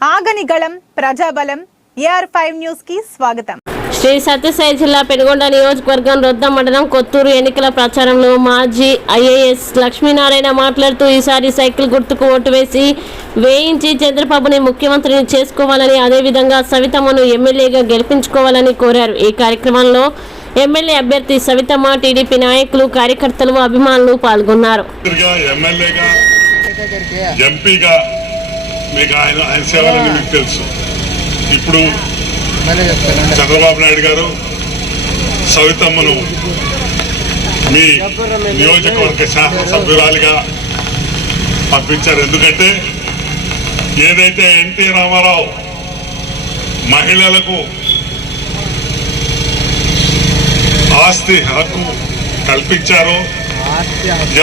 ఆగని గళం ప్రజాబలం AR five న్యూస్కి స్వాగతం. శ్రీ సత్యసాయి జిల్లా పెనుగొండ నియోజకవర్గం రొద్ద మండలం కొత్తూరు ఎన్నికల ప్రచారంలో మాజీ ఐఏఎస్ లక్ష్మీనారాయణ మాట్లాడుతూ ఈసారి సైకిల్ గుర్తుకు ఓటు వేసి వేయించి చంద్రబాబుని ముఖ్యమంత్రిని చేసుకోవాలని అదేవిధంగా సవితమ్మను ఎమ్మెల్యేగా గెలిపించుకోవాలని కోరారు. ఈ కార్యక్రమంలో ఎమ్మెల్యే అభ్యర్థి సవితమ్మ టీడీపీ నాయకులు కార్యకర్తలు అభిమానులు పాల్గొన్నారు. మంత్రిగా ఎమ్మెల్యేగా ఎంపీగా మీకు ఆయన ఆయన సేవలని మీకు తెలుసు. ఇప్పుడు చంద్రబాబు నాయుడు గారు సవితమ్మను మీ నియోజకవర్గ శాసనసభ్యురాలిగా పంపించారు. ఎందుకంటే ఏదైతే ఎన్టీ రామారావు మహిళలకు ఆస్తి హక్కు కల్పించారో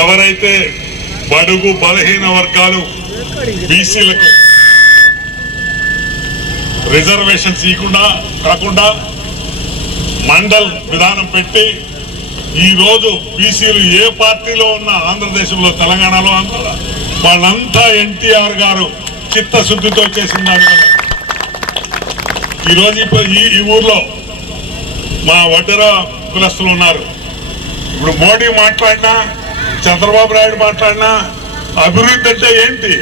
ఎవరైతే బడుగు బలహీన వర్గాలు బీసీలకు రిజర్వేషన్స్ ఇవ్వకుండా కాకుండా మండల్ విధానం పెట్టి ఈ రోజు బీసీలు ఏ పార్టీలో ఉన్న ఆంధ్రదేశంలో తెలంగాణలో ఆంధ్ర వాళ్ళంతా ఎన్టీఆర్ గారు చిత్తశుద్ధితో చేసిన దానివల్ల. ఈరోజు ఇప్పుడు ఈ ఈ ఊర్లో మా వడ్డెర కులస్తులు ఉన్నారు. ఇప్పుడు మోడీ మాట్లాడినా చంద్రబాబు నాయుడు మాట్లాడినా అభివృద్ధి అంటే ఏంటి?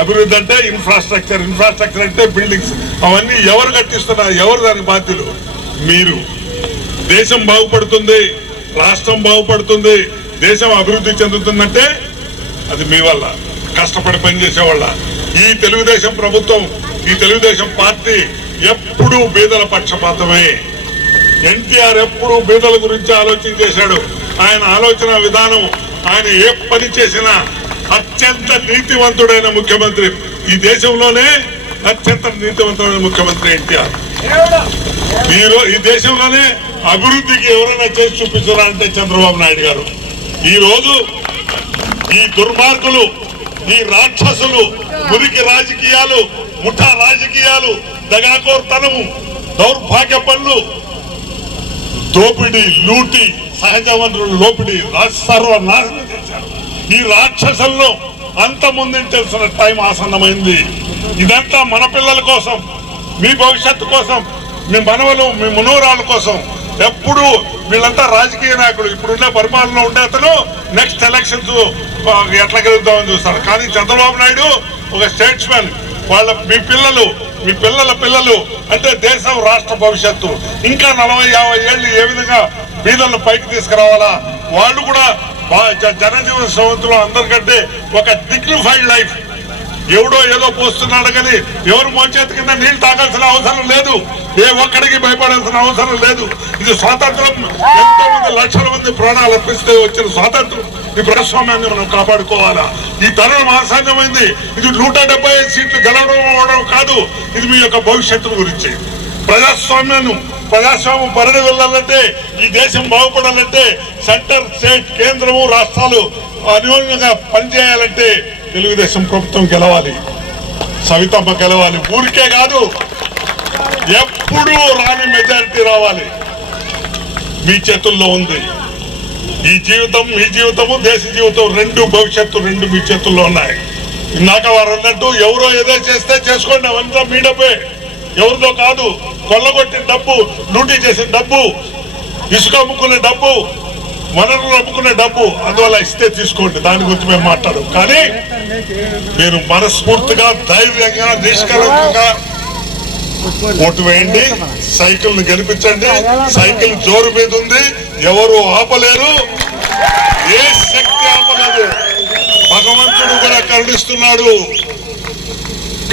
అభివృద్ధి అంటే ఇన్ఫ్రాస్ట్రక్చర్ ఇన్ఫ్రాస్ట్రక్చర్ అంటే బిల్డింగ్స్ అవన్నీ ఎవరు కట్టిస్తున్నారు ఎవరు దానికి బాధ్యులు? మీరు. దేశం బాగుపడుతుంది రాష్ట్రం బాగుపడుతుంది దేశం అభివృద్ధి చెందుతుందంటే అది మీ వల్ల. కష్టపడి పనిచేసే వల్ల ఈ తెలుగుదేశం ప్రభుత్వం ఈ తెలుగుదేశం పార్టీ ఎప్పుడూ బీదల పక్షపాతమే. ఎన్టీఆర్ ఎప్పుడూ బీదల గురించి ఆలోచన చేశాడు ఆయన ఆలోచన విధానం ఆయన ఏ పని చేసినా అత్యంత నీతివంతుడైన ముఖ్యమంత్రి. ఈ దేశంలోనే అత్యంత నీతివంతుడైన ముఖ్యమంత్రి ఎన్టీఆర్. ఈ ఈ దేశంలోనే అభివృద్ధికి ఎవరైనా చేసి చూపించారా అంటే చంద్రబాబు నాయుడు గారు. ఈ రోజు ఈ దుర్మార్గులు ఈ రాక్షసులు మురికి రాజకీయాలు ముఠా రాజకీయాలు దగాకోర్తనము దౌర్భాగ్య పనులు దోపిడీ లూటి సహజ వనరులు లోపిడి సర్వనాశనం చేశారు. ఈ రాక్షసులను అంతమొందించాల్సిన టైం ఆసన్నమైంది. ఇదంతా మన పిల్లల కోసం మీ భవిష్యత్తు కోసం మీ మనవలు మీ మనోరాల కోసం. ఎప్పుడు వీళ్ళంతా రాజకీయ నాయకులు. ఇప్పుడున్న పరిపాలనలో ఉండే అతను నెక్స్ట్ ఎలక్షన్స్ ఎట్లా గెలుద్దామని చూస్తాడు. కానీ చంద్రబాబు నాయుడు ఒక స్టేట్స్మెన్ వాళ్ళ మీ పిల్లలు మీ పిల్లల పిల్లలు అంటే దేశం రాష్ట్ర భవిష్యత్తు. ఇంకా నలభై యాభై ఏళ్ళు ఏ విధంగా బీదలను పైకి తీసుకురావాలా? వాళ్ళు కూడా బా- జనజీవన సంవత్సరం అందరికంటే ఒక డిగ్నిఫైడ్ లైఫ్ ఎవడో ఏదో పోస్తున్నాడు కానీ ఎవరు మోచేతి కింద నీళ్ళు తాగాల్సిన అవసరం లేదు. ఏ ఒక్కడికి భయపడాల్సిన అవసరం లేదు. ఇది స్వాతంత్రం. ఎంతో మంది లక్షల మంది ప్రాణాలు అర్పిస్తే వచ్చిన స్వాతంత్రం. ఈ ప్రజాస్వామ్యాన్ని మనం కాపాడుకోవాలా? ఈ తరుణం ఆసాధ్యమైంది ఇది నూట ఐదు సీట్లు గెలవడం అవడం కాదు. ఇది మీ యొక్క భవిష్యత్తు గురించి. ప్రజాస్వామ్యాన్ని ప్రజాస్వామ్యం పరిధి వెళ్ళాలంటే ఈ దేశం బాగుపడాలంటే సెంటర్ స్టేట్ కేంద్రము రాష్ట్రాలు అన్యోన్యంగా పనిచేయాలంటే తెలుగుదేశం ప్రభుత్వం గెలవాలి. సవితమ్మ గెలవాలి. ఊరికే కాదు ఎప్పుడూ రాని మెజారిటీ రావాలి. మీ చేతుల్లో ఉంది. ఈ జీవితం మీ జీవితము దేశ జీవితం రెండు భవిష్యత్తు రెండు మీ చేతుల్లో ఉన్నాయి. ఇందాక వారు అన్నట్టు ఎవరో ఏదో చేస్తే చేసుకోండి అవంతా మీ డబ్బే. ఎవరిదో కాదు. కొల్లగొట్టిన డబ్బు లూటీ చేసిన డబ్బు ఇసుక అమ్ముకునే డబ్బు వనరులు అమ్ముకునే డబ్బు అందువల్ల ఇస్తే తీసుకోండి. దాని గురించి మేము మాట్లాడు కానీ మీరు మనస్ఫూర్తిగా ధైర్యంగా నిష్కలంకంగా ఓటు వేయండి. సైకిల్ను గెలిపించండి. సైకిల్ జోరు మీద ఉంది. ఎవరు ఆపలేరు. ఏ శక్తి ఆపలేదు. భగవంతుడు కూడా కరుణిస్తున్నాడు.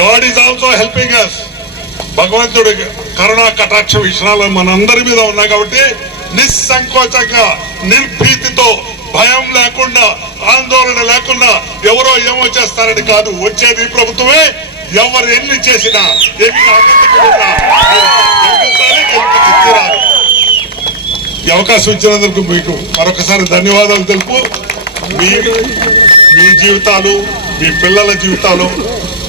God is also helping us భగవంతుడి కరుణా కటాక్ష విషయాలు మనందరి మీద ఉన్నాయి కాబట్టి నిస్సంకోచంగా నిర్భీతితో భయం లేకుండా ఆందోళన లేకుండా ఎవరో ఏమో చేస్తారని కాదు వచ్చేది ఈ ప్రభుత్వమే. ఎవరు ఎన్ని చేసినా ఎన్ని అవకాశం ఇచ్చినందుకు మీకు మరొకసారి ధన్యవాదాలు తెలుపు. మీ మీ జీవితాలు మీ పిల్లల జీవితాలు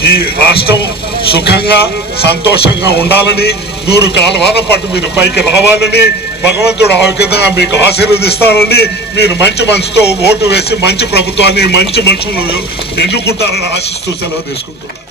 ఈ రాష్ట్రం సుఖంగా సంతోషంగా ఉండాలని నూరు కాలువాల పాటు మీరు పైకి రావాలని భగవంతుడు ఆ విధంగా మీకు ఆశీర్వదిస్తారని మీరు మంచి మనసుతో ఓటు వేసి మంచి ప్రభుత్వాన్ని మంచి మనుషులను ఎన్నుకుంటారని ఆశిస్తూ సెలవు తీసుకుంటున్నారు